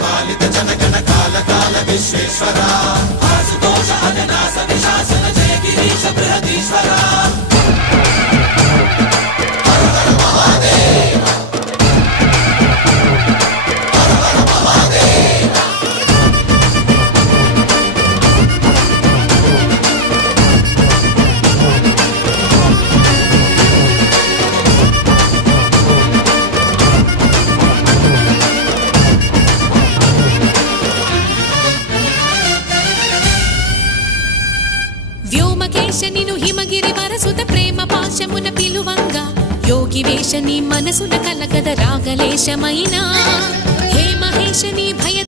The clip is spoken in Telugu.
పాలిత జనగణ కాల కాల విశ్వేశ్వర ఆశుతోష అజనాశ విశాసన జయ గిరీశ బృహదీశ్వర హర హర మహాదేవ హర హర మహాదేవ వ్యోమకేశనిను హిమగిరి వరసుత ప్రేమ పాశమున పిలువంగా యోగి వేషని మనసున కలకద రాగలేశమైనా హే మహేశని భయ